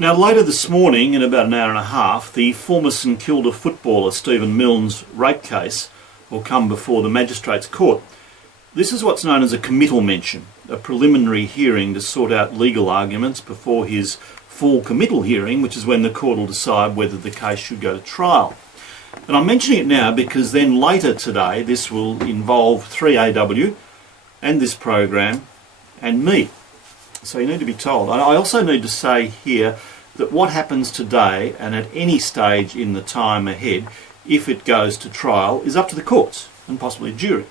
Now, later this morning, in about an hour and a half, the former St Kilda footballer Stephen Milne's rape case will come before the Magistrates Court. This is what's known as a committal mention, a preliminary hearing to sort out legal arguments before his full committal hearing, which is when the court will decide whether the case should go to trial. And I'm mentioning it now because then later today this will involve 3AW and this program and me. So you need to be told. I also need to say here that what happens today and at any stage in the time ahead, if it goes to trial, is up to the courts and possibly a jury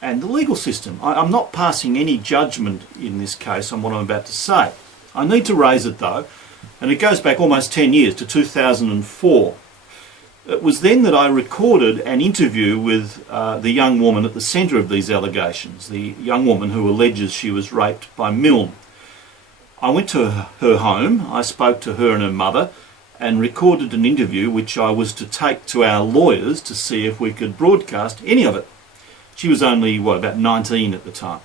and the legal system. I'm not passing any judgment in this case on what I'm about to say. I need to raise it though, and it goes back almost 10 years to 2004. It was then that I recorded an interview with the young woman at the centre of these allegations, the young woman who alleges she was raped by Milne. I went to her home, I spoke to her and her mother, and recorded an interview which I was to take to our lawyers to see if we could broadcast any of it. She was only, about 19 at the time.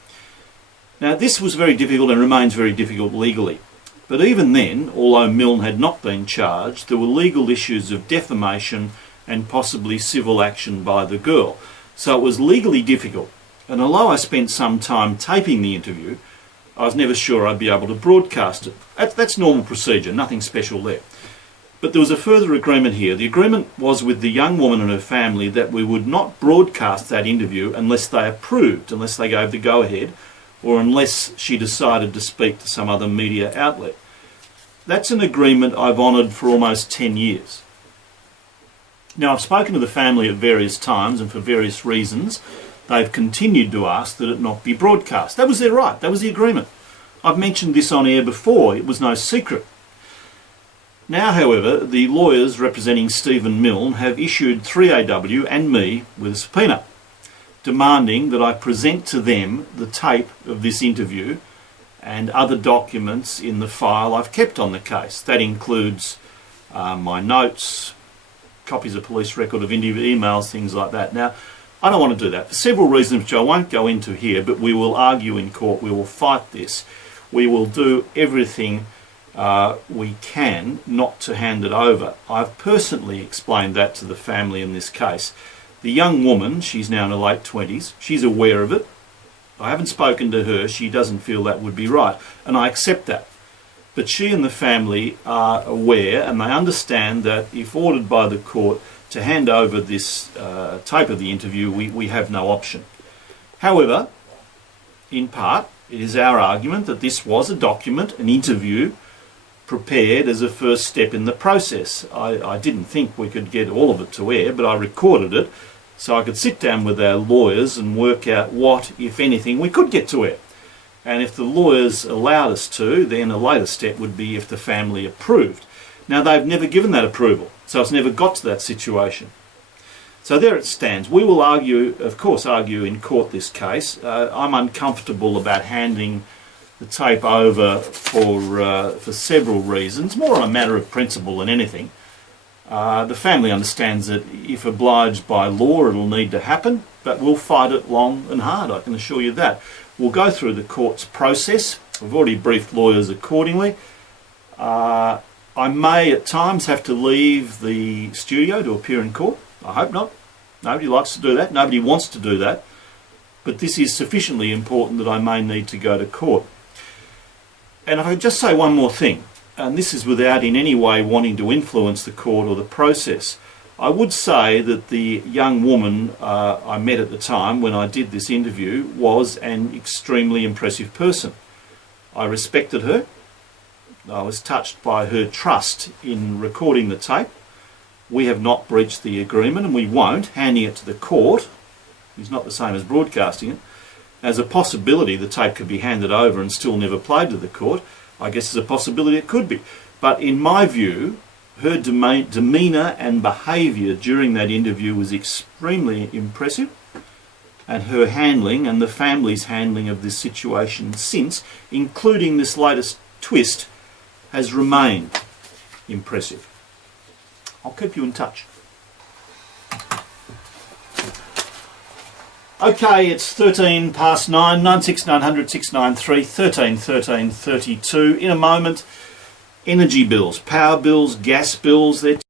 Now, this was very difficult and remains very difficult legally. But even then, although Milne had not been charged, there were legal issues of defamation and possibly civil action by the girl. So it was legally difficult. And although I spent some time taping the interview, I was never sure I'd be able to broadcast it. That's normal procedure, nothing special there. But there was a further agreement here. The agreement was with the young woman and her family that we would not broadcast that interview unless they approved, unless they gave the go-ahead, or unless she decided to speak to some other media outlet. That's an agreement I've honoured for almost 10 years. Now, I've spoken to the family at various times and for various reasons. They've continued to ask that it not be broadcast. That was their right. That was the agreement. I've mentioned this on air before. It was no secret. Now, however, the lawyers representing Stephen Milne have issued 3AW and me with a subpoena, demanding that I present to them the tape of this interview and other documents in the file I've kept on the case. That includes my notes, copies of police record of emails, things like that. Now, I don't want to do that for several reasons which I won't go into here, but we will argue in court, we will fight this. We will do everything we can not to hand it over. I've personally explained that to the family in this case. The young woman, she's now in her late 20s, she's aware of it. I haven't spoken to her, she doesn't feel that would be right, and I accept that. But she and the family are aware and they understand that if ordered by the court to hand over this tape of the interview, we have no option. However, in part, it is our argument that this was a document, an interview, prepared as a first step in the process. I didn't think we could get all of it to air, but I recorded it so I could sit down with our lawyers and work out what, if anything, we could get to air. And if the lawyers allowed us to, then a later step would be if the family approved. Now, they've never given that approval, so it's never got to that situation. So there it stands. We will argue, of course, in court this case. I'm uncomfortable about handing the tape over for several reasons, more on a matter of principle than anything. The family understands that if obliged by law it'll need to happen, but we'll fight it long and hard, I can assure you that. We'll go through the court's process. We've already briefed lawyers accordingly. I may at times have to leave the studio to appear in court. I hope not. Nobody likes to do that. Nobody wants to do that. But this is sufficiently important that I may need to go to court. And if I could just say one more thing, and this is without in any way wanting to influence the court or the process. I would say that the young woman I met at the time when I did this interview was an extremely impressive person. I respected her. I was touched by her trust in recording the tape. We have not breached the agreement and we won't. Handing it to the court is not the same as broadcasting it. As a possibility the tape could be handed over and still never played to the court. I guess there's a possibility it could be. But in my view, her demeanour and behaviour during that interview was extremely impressive, and her handling and the family's handling of this situation since, including this latest twist, has remained impressive. I'll keep you in touch. Okay, it's 13 past 9, 96900 693 13 13 32. In a moment, Energy bills, power bills, gas bills, they're